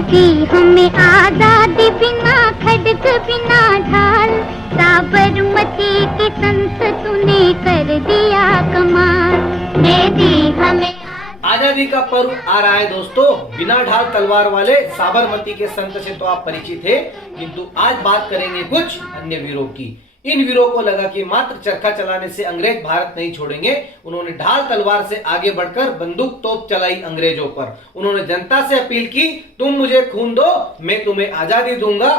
दी हमें आजादी बिना खड्ग बिना ढाल, साबरमती के संत तूने कर दिया कमाल। दे दी हमें आजादी का पर्व आ रहा है दोस्तों। बिना ढाल तलवार वाले साबरमती के संत से तो आप परिचित हैं, किंतु आज बात करेंगे कुछ अन्य वीरों की। इन वीरों को लगा कि मात्र चरखा चलाने से अंग्रेज भारत नहीं छोड़ेंगे। उन्होंने ढाल तलवार से आगे बढ़कर बंदूक तोप चलाई अंग्रेजों पर। उन्होंने जनता से अपील की, तुम मुझे खून दो, मैं तुम्हें आजादी दूंगा।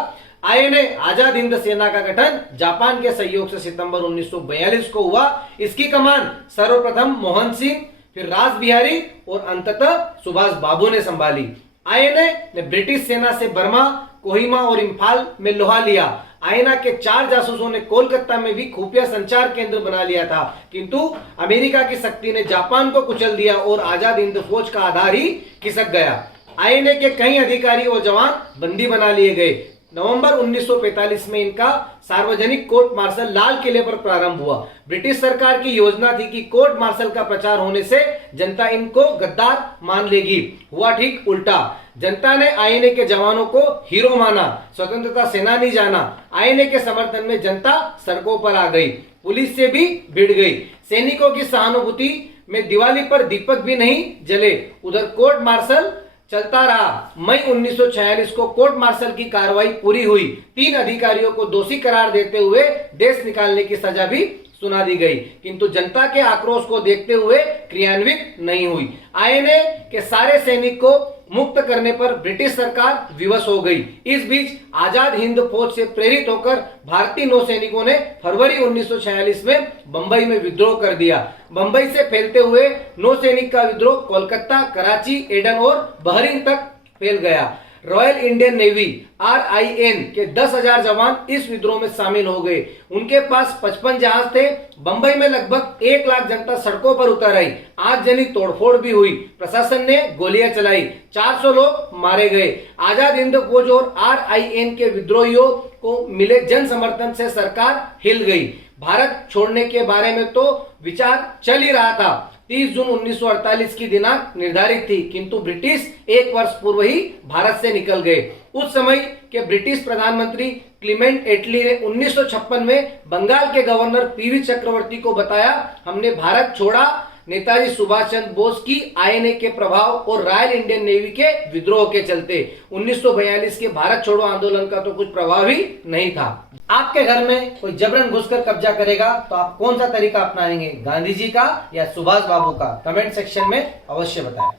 आईएनए आजाद हिंद सेना का गठन जापान के सहयोग से सितंबर 1942 को हुआ। इसकी कमान सर्वप्रथम मोहन सिंह, फिर रास बिहारी और अंततः सुभाष बाबू ने संभाली। आईएनए ने ब्रिटिश सेना से बर्मा, कोहिमा और इम्फाल में लोहा लिया। आईएनए के 4 जासूसों ने कोलकाता में भी खुफिया संचार केंद्र बना लिया था, किंतु अमेरिका की शक्ति ने जापान को कुचल दिया और आजाद हिंद फौज का आधार ही खिसक गया। आईएनए के कई अधिकारी और जवान बंदी बना लिए गए। नवंबर 1945 में इनका सार्वजनिक कोर्ट मार्शल लाल किले पर प्रारंभ हुआ। ब्रिटिश सरकार की योजना थी कि कोर्ट मार्शल का प्रचार होने से जनता इनको गद्दार मान लेगी। हुआ ठीक उल्टा। जनता ने आईएनए के जवानों को हीरो माना, स्वतंत्रता सेनानी जाना। आईएनए के समर्थन में जनता सड़कों पर आ गई, पुलिस से भी भिड़ गई। सैनिकों की सहानुभूति में दिवाली पर दीपक भी नहीं जले। उधर कोर्ट मार्शल चलता रहा। मई 1946 को कोर्ट मार्शल की कार्रवाई पूरी हुई। 3 अधिकारियों को दोषी करार देते हुए देश निकालने की सजा भी सुना दी गई, किंतु जनता के आक्रोश को देखते हुए क्रियान्वित नहीं हुई। आईएनए के सारे सैनिक को मुक्त करने पर ब्रिटिश सरकार विवश हो गई। इस बीच आजाद हिंद फौज से प्रेरित होकर भारतीय नौसैनिकों ने फरवरी 1946 में बंबई में विद्रोह कर दिया। बंबई से फैलते हुए नौसैनिक का विद्रोह कोलकाता, कराची, एडन और बहरीन तक फैल गया। रॉयल इंडियन नेवी RIN के 10,000 जवान इस विद्रोह में शामिल हो गए। उनके पास 55 जहाज थे। बंबई में लगभग 1 लाख जनता सड़कों पर उतर आई। आगजनी तोड़फोड़ भी हुई। प्रशासन ने गोलियां चलाई। 400 लोग मारे गए। आजाद हिंद फौज और RIN के विद्रोहियों को मिले जन समर्थन से सरकार हिल गई। भारत छोड़ने के बारे में तो विचार चल ही रहा था। 30 जून 1948 की दिनांक निर्धारित थी, किंतु ब्रिटिश 1 वर्ष पूर्व ही भारत से निकल गए। उस समय के ब्रिटिश प्रधानमंत्री क्लीमेंट एटली ने 1956 में बंगाल के गवर्नर PV चक्रवर्ती को बताया, हमने भारत छोड़ा नेताजी सुभाष चंद्र बोस की आईएनए के प्रभाव और रॉयल इंडियन नेवी के विद्रोह के चलते। 1942 के भारत छोड़ो आंदोलन का तो कुछ प्रभाव ही नहीं था। आपके घर में कोई जबरन घुसकर कब्जा करेगा तो आप कौन सा तरीका अपनाएंगे, गांधी जी का या सुभाष बाबू का? कमेंट सेक्शन में अवश्य बताएं।